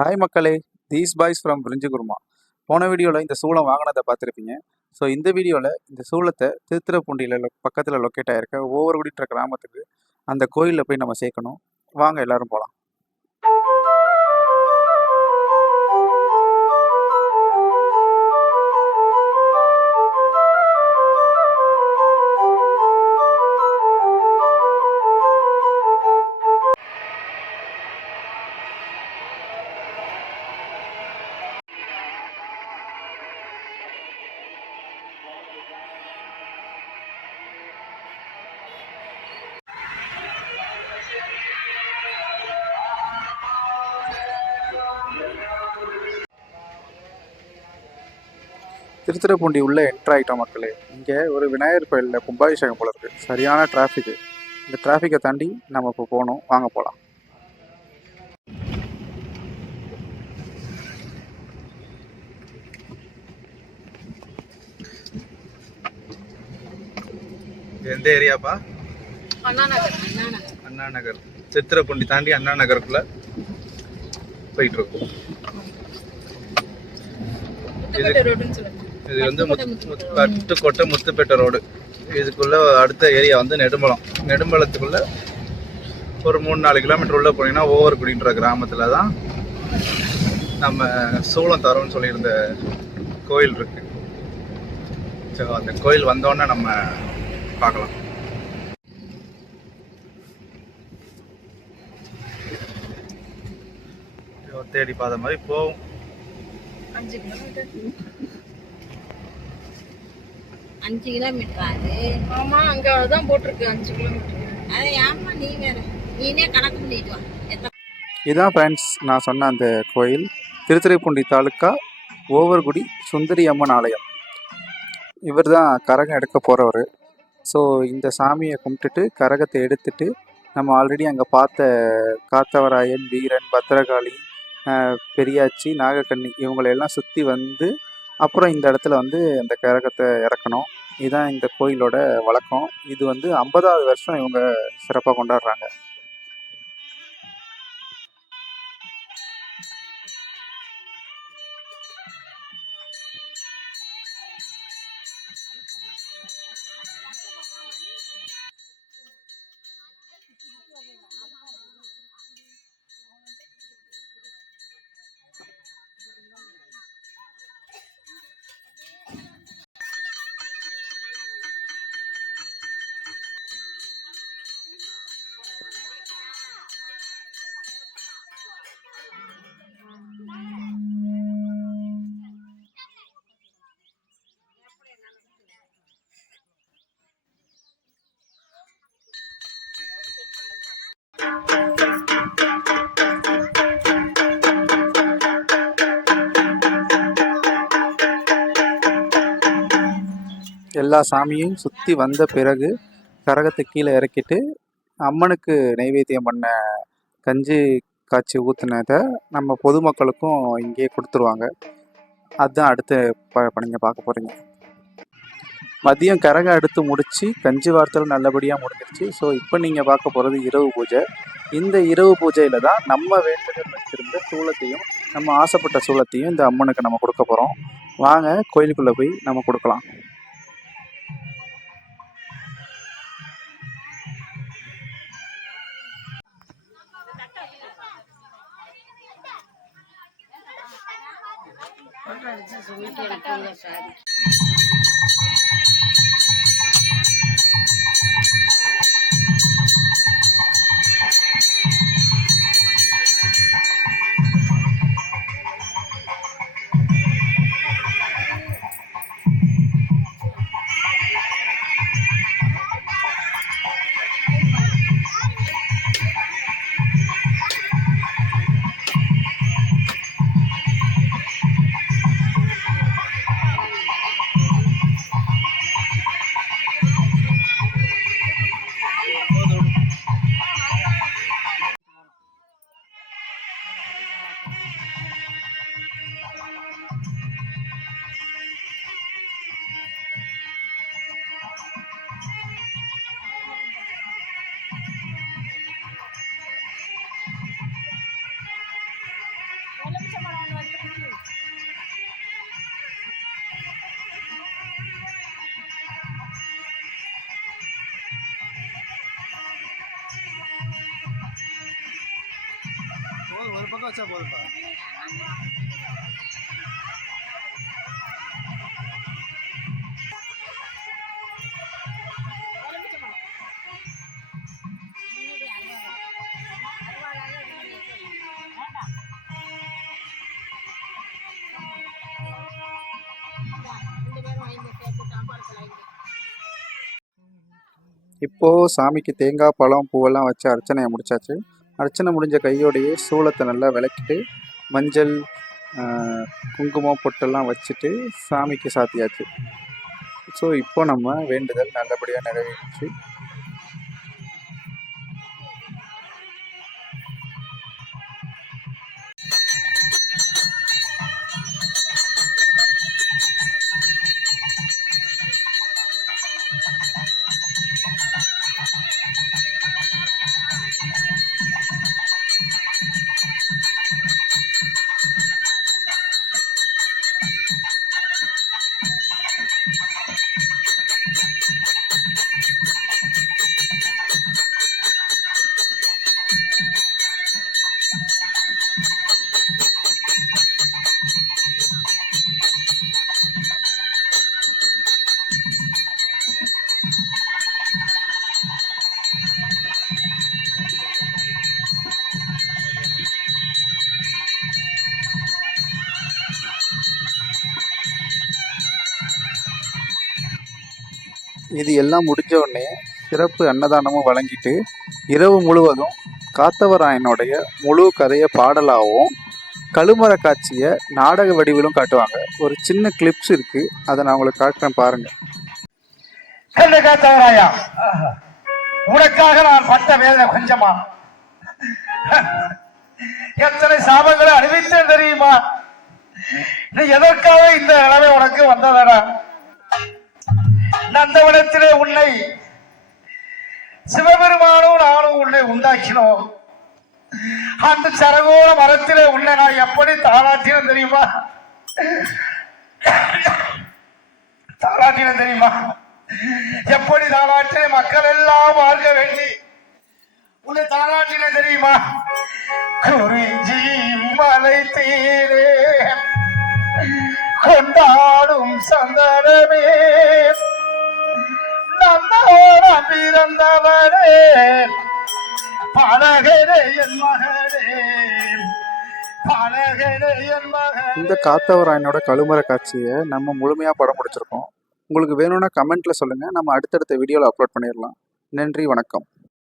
Hi மக்களே, these boys from விரிஞ்சிகுருமா. போன வீடியோவில் இந்த சூளம் வாங்கினதை பார்த்துருப்பீங்க. ஸோ இந்த வீடியோவில் இந்த சூளத்தை திருத்துறைப்பூண்டியில் பக்கத்தில் லொக்கேட் ஆகிருக்க ஓவர்குடின்ற கிராமத்துக்கு அந்த கோயிலில் போய் நம்ம சேர்க்கணும். வாங்க எல்லாரும் போகலாம். திருத்துறைப்பூண்டி உள்ள என்ட்ரு ஆகிட்டோம் மக்களே. இங்கே ஒரு விநாயகர் கோயிலில் கும்பாபிஷேகம் போல இருக்குது. சரியான டிராஃபிக்கு. இந்த டிராஃபிக்கை தாண்டி நம்ம இப்போ போகணும். வாங்க போகலாம். எந்த ஏரியாப்பா? அண்ணா நகர். திருத்துறைப்பூண்டி தாண்டி அண்ணா நகருக்குள்ள போயிட்டு இருக்கோம். இது வந்து பட்டுக்கோட்டை முத்துப்பேட்டை ரோடு. இதுக்குள்ள அடுத்த ஏரியா வந்து நெடும்பலம். நெடும்பலத்துக்குள்ள ஒரு 3-4 கிலோமீட்டர் உள்ள போனீங்கன்னா ஓவர்குடின்ற கிராமத்துல தான் நம்ம சூளம் தரோன்னு சொல்லியிருந்த கோயில் இருக்கு. ஸோ அந்த கோயில் வந்தோடனே நம்ம பார்க்கலாம். தேடி பார்த்த மாதிரி போவோம். 5 கிலோமீட்டர். 5 கிலோமீட்டர். ஆமா, அங்க தான் போட்டிருக்கு 5 கிலோமீட்டர். அது ஆமா, நீனே கணக்கு பண்ணிட்டு வா. இதான் ஃப்ரெண்ட்ஸ் நான் சொன்ன அந்த கோயில். திருத்துறைப்பூண்டி தாலுக்கா ஓவர்குடி சுந்தரி அம்மன் ஆலயம். இவர் தான் கரகம் எடுக்க போகிறவர். ஸோ இந்த சாமியை கும்பிட்டுட்டு கரகத்தை எடுத்துட்டு நம்ம ஆல்ரெடி அங்கே பார்த்த காத்தவராயன், வீரன், பத்திரகாளி, பெரியாச்சி, நாகக்கண்ணி இவங்களையெல்லாம் சுற்றி வந்து அப்புறம் இந்த இடத்துல வந்து அந்த கரகத்தை இறக்கணும். இதுதான் இந்த கோயிலோட வழக்கம். இது வந்து 50வது வருஷம் இவங்க சிறப்பாக கொண்டாடுறாங்க. எல்லா சாமியும் சுற்றி வந்த பிறகு கரகத்தை கீழே இறக்கிட்டு அம்மனுக்கு நைவேத்தியம் பண்ண கஞ்சி காய்ச்சி ஊற்றுனதை நம்ம பொதுமக்களுக்கும் இங்கேயே கொடுத்துருவாங்க. அதுதான் அடுத்து நீங்கள் பார்க்க போகிறீங்க. மதியம் கரகம் எடுத்து முடித்து கஞ்சி வார்த்தல் நல்லபடியாக முடிஞ்சிருச்சு. ஸோ இப்போ நீங்கள் பார்க்க போகிறது இரவு பூஜை. இந்த இரவு பூஜையில் தான் நம்ம வேண்டுதல் வச்சுருந்த சூளத்தையும் நம்ம ஆசைப்பட்ட சூளத்தையும் இந்த அம்மனுக்கு நம்ம கொடுக்க போகிறோம். வாங்க கோயிலுக்குள்ளே போய் நம்ம கொடுக்கலாம். ஒரு பக்கம் வச்சா போதும்பா. இப்போது சாமிக்கு தேங்காய் பழம் பூவெல்லாம் வச்சு அர்ச்சனையை முடிச்சாச்சு. அர்ச்சனை முடிஞ்ச கையோடையே சூளத்தை நல்லா விளக்கிட்டு மஞ்சள் குங்குமம் பொட்டெல்லாம் வச்சுட்டு சாமிக்கு சாத்தியாச்சு. ஸோ இப்போ நம்ம வேண்டுதல் நல்லபடியாக நிறைவேறிச்சு. இது எல்லாம் முடிஞ்ச உடனே சிறப்பு அன்னதானமும் வழங்கிட்டு இரவு முழுவதும் காத்தவராயனுடைய முழு கதையை பாடலாகவும் கழுமர காட்சியை நாடக வடிவிலும் காட்டுவாங்க. ஒரு சின்ன கிளிப்ஸ் இருக்கு, அதை நான் உங்களுக்கு காட்டுறேன் பாருங்க. காத்தவராயா, உனக்காக நான் பட்ட வேதனை கொஞ்சமா? எத்தனை சாபங்களை அனுபவித்தேன் தெரியுமா? நீ எதற்காக இந்த நிலைமை உனக்கு வந்ததடா? நந்தவனத்திலே உன்னை சிவபெருமானும் நானும் உன்னை உண்டாக்கினோம். அந்த சரகோர மரத்திலே உன்னை நான் எப்படி தாளாட்டினேன் தெரியுமா? தாளாட்டினேன் தெரியுமா? எப்படி தாளாட்டின மக்கள் எல்லாம் பார்க்க வேண்டி உன்னை தாளாட்டினேன் தெரியுமா? குறிஞ்சி மலை தீரே கொண்டாடும் சந்தனமே நந்தோரம் பிறந்தவரே பழகரே என் மகனே பழகரே என் மகனே. இந்த காத்தவராயனோட கழுமர காட்சியை நம்ம முழுமையாக படம் முடிச்சிருக்கோம். உங்களுக்கு வேணும்னா கமெண்ட்ல சொல்லுங்கள், நம்ம அடுத்தடுத்த வீடியோவில் அப்லோட் பண்ணிடலாம். நன்றி, வணக்கம்.